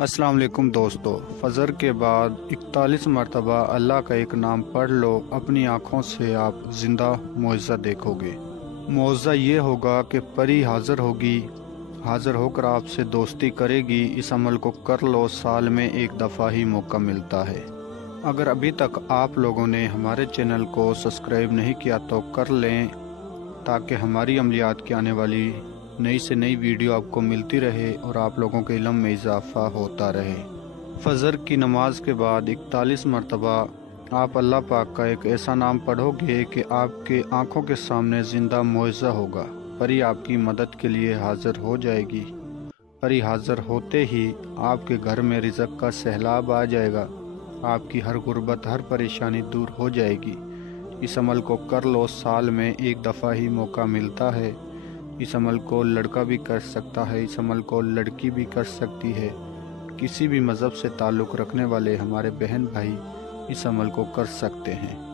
अस्सलाम वालेकुम दोस्तों। फजर के बाद 41 मरतबा अल्लाह का एक नाम पढ़ लो, अपनी आँखों से आप ज़िंदा मुआज़ा देखोगे। मुआज़ा ये होगा कि परी हाज़िर होगी, हाज़िर होकर आपसे दोस्ती करेगी। इस अमल को कर लो, साल में एक दफ़ा ही मौका मिलता है। अगर अभी तक आप लोगों ने हमारे चैनल को सब्सक्राइब नहीं किया तो कर लें, ताकि हमारी अमलियात की आने वाली नई से नई वीडियो आपको मिलती रहे और आप लोगों के इल्म में इजाफ़ा होता रहे। फजर की नमाज के बाद 41 मरतबा आप अल्लाह पाक का एक ऐसा नाम पढ़ोगे कि आपके आँखों के सामने ज़िंदा मुआज़ा होगा। परी आपकी मदद के लिए हाज़िर हो जाएगी। परी हाज़िर होते ही आपके घर में रिज़्क़ का सैलाब आ जाएगा। आपकी हर गुर्बत, हर परेशानी दूर हो जाएगी। इस अमल को कर लो, साल में एक दफ़ा ही मौका मिलता है। इस अमल को लड़का भी कर सकता है, इस अमल को लड़की भी कर सकती है। किसी भी मज़हब से ताल्लुक़ रखने वाले हमारे बहन भाई इस अमल को कर सकते हैं।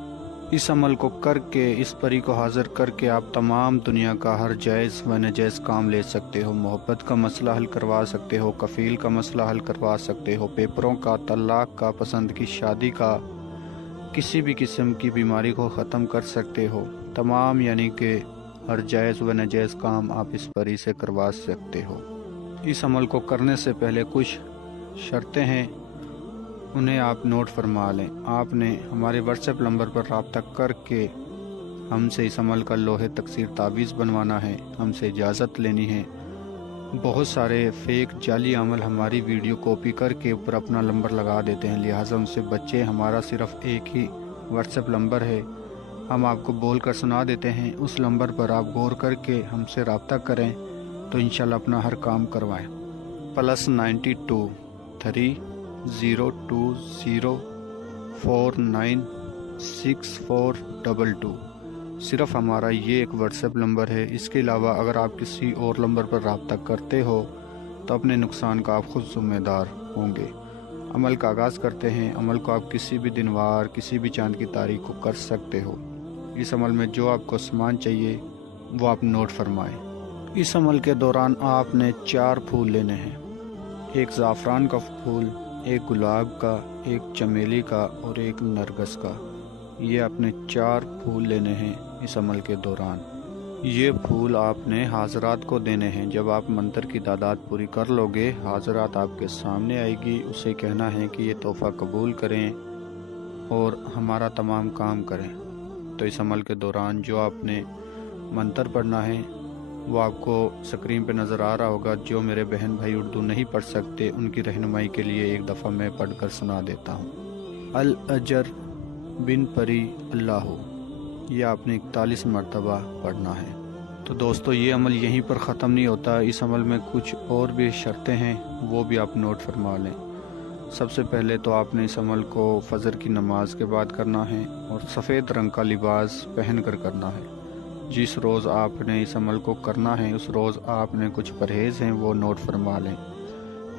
इस अमल को करके, इस परी को हाज़िर करके आप तमाम दुनिया का हर जायज़ व नाजायज़ काम ले सकते हो। मोहब्बत का मसला हल करवा सकते हो, कफ़ील का मसला हल करवा सकते हो, पेपरों का, तलाक़ का, पसंद की शादी का, किसी भी किस्म की बीमारी को ख़त्म कर सकते हो। तमाम यानी कि हर जायज़ व नाजायज़ काम आप इस परी से करवा सकते हो। इस अमल को करने से पहले कुछ शर्तें हैं, उन्हें आप नोट फरमा लें। आपने हमारे व्हाट्सएप नंबर पर रब्ता करके हमसे इस अमल का लोहे तकसीर तावीज़ बनवाना है, हमसे इजाज़त लेनी है। बहुत सारे फेक जाली अमल हमारी वीडियो कॉपी करके ऊपर अपना नंबर लगा देते हैं, लिहाजा उनसे बच्चे। हमारा सिर्फ़ एक ही व्हाट्सएप नंबर है, हम आपको बोल कर सुना देते हैं। उस नंबर पर आप गौर करके हमसे रब्ता करें तो इंशाल्लाह अपना हर काम करवाएं। +92 3020496422 सिर्फ़ हमारा ये एक व्हाट्सएप नंबर है। इसके अलावा अगर आप किसी और नंबर पर रब्ता करते हो तो अपने नुकसान का आप ख़ुद ज़िम्मेदार होंगे। अमल का आगाज़ करते हैं। अमल को आप किसी भी दिन वार, किसी भी चाँद की तारीख को कर सकते हो। इस अमल में जो आपको सामान चाहिए वो आप नोट फरमाएं। इस अमल के दौरान आपने 4 फूल लेने हैं, एक ज़ाफ़रान का फूल, एक गुलाब का, एक चमेली का और एक नरगिस का। ये आपने 4 फूल लेने हैं इस अमल के दौरान। ये फूल आपने हाज़रात को देने हैं। जब आप मंत्र की तादाद पूरी कर लोगे, हाज़रात आपके सामने आएगी। उसे कहना है कि ये तोहफ़ा कबूल करें और हमारा तमाम काम करें। तो इस अमल के दौरान जो आपने मंत्र पढ़ना है वो आपको स्क्रीन पे नज़र आ रहा होगा। जो मेरे बहन भाई उर्दू नहीं पढ़ सकते, उनकी रहनुमाई के लिए एक दफ़ा मैं पढ़कर सुना देता हूँ। अल अजर बिन परी अल्लाह, ये आपने 41 मरतबा पढ़ना है। तो दोस्तों, ये अमल यहीं पर ख़त्म नहीं होता। इस अमल में कुछ और भी शर्तें हैं, वो भी आप नोट फरमा लें। सबसे पहले तो आपने इस अमल को फजर की नमाज के बाद करना है और सफ़ेद रंग का लिबास पहन कर करना है। जिस रोज़ आपने इस अमल को करना है उस रोज़ आपने कुछ परहेज़ हैं वो नोट फरमा लें।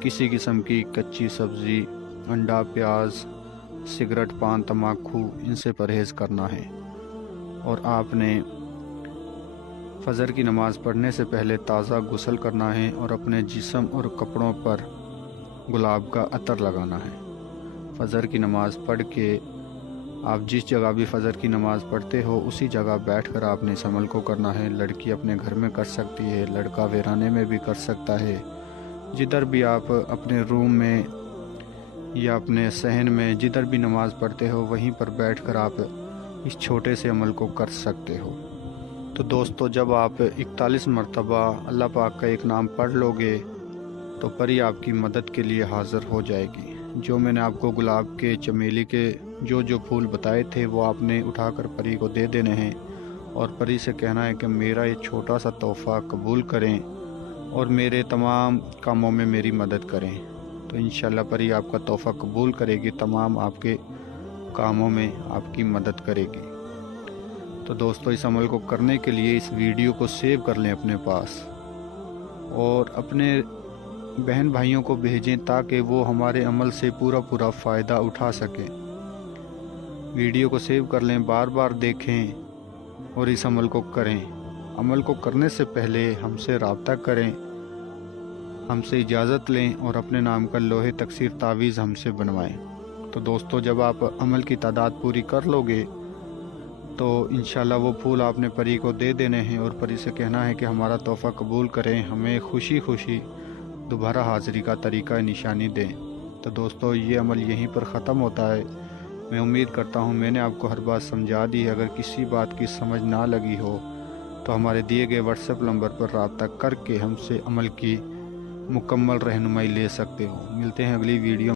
किसी किस्म की कच्ची सब्ज़ी, अंडा, प्याज, सिगरेट, पान, तम्बाकू, इनसे परहेज़ करना है। और आपने फजर की नमाज़ पढ़ने से पहले ताज़ा गुस्ल करना है और अपने जिस्म और कपड़ों पर गुलाब का अतर लगाना है। फजर की नमाज़ पढ़ के आप जिस जगह भी फजर की नमाज़ पढ़ते हो उसी जगह बैठकर आपने इस अमल को करना है। लड़की अपने घर में कर सकती है, लड़का वीराने में भी कर सकता है। जिधर भी आप अपने रूम में या अपने सहन में जिधर भी नमाज़ पढ़ते हो वहीं पर बैठकर आप इस छोटे से अमल को कर सकते हो। तो दोस्तों, जब आप 41 मरतबा अल्लाह पाक का एक नाम पढ़ लोगे तो परी आपकी मदद के लिए हाज़िर हो जाएगी। जो मैंने आपको गुलाब के, चमेली के जो फूल बताए थे वो आपने उठाकर परी को दे देने हैं और परी से कहना है कि मेरा ये छोटा सा तोहफ़ा कबूल करें और मेरे तमाम कामों में मेरी मदद करें। तो इंशाल्लाह परी आपका तोहफ़ा कबूल करेगी, तमाम आपके कामों में आपकी मदद करेगी। तो दोस्तों, इस अमल को करने के लिए इस वीडियो को सेव कर लें अपने पास और अपने बहन भाइयों को भेजें ताकि वो हमारे अमल से पूरा फ़ायदा उठा सकें। वीडियो को सेव कर लें, बार बार देखें और इस अमल को करें। अमल को करने से पहले हमसे रब्ता करें ہم سے اجازت لیں اور اپنے نام کا لوہے تکثیر تعویذ ہم سے بنوائیں۔ تو دوستو، جب آپ عمل کی تعداد پوری کر لو گے تو انشاءاللہ وہ پھول آپ نے پری کو دے دینے ہیں اور پری سے کہنا ہے کہ ہمارا تحفہ قبول کریں، ہمیں خوشی خوشی دوبارہ حاضری کا طریقہ نشانی دیں۔ تو دوستو، یہ عمل یہیں پر ختم ہوتا ہے۔ میں امید کرتا ہوں میں نے آپ کو ہر بات سمجھا دی ہے۔ اگر کسی بات کی سمجھ نہ لگی ہو تو ہمارے دیے گئے واٹس ایپ نمبر پر رابطہ کر کے ہم سے عمل کی مکمل رہنمائی لے سکتے ہو۔ ملتے ہیں اگلی ویڈیو